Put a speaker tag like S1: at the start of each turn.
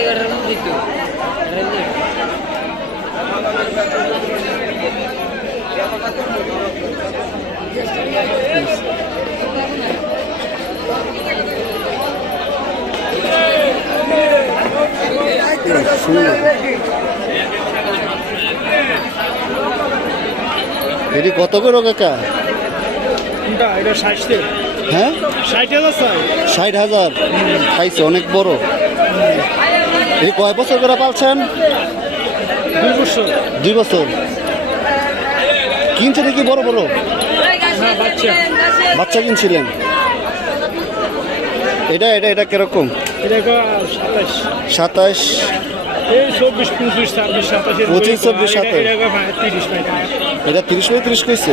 S1: দিত
S2: এটি কত করে কাকা হ্যাঁ?
S3: ষাট হাজার
S2: ষাট হাজার? খাইছে অনেক বড়। এই কয় বছর করে পালছেন?
S3: দুই বছর।
S2: দুই বছর। কিনছে নাকি বড় বড়?
S3: না বাচ্চা।
S2: বাচ্চা কিনছিলেন? এটা এটা এটা কীরকম?
S3: এটা সাতাশ।
S2: সাতাশ।
S3: এই চব্বিশ পঁচিশ
S2: চব্বিশ, সাতাশ। এটা তিরিশ পঁয়ত্রিশ কইছে?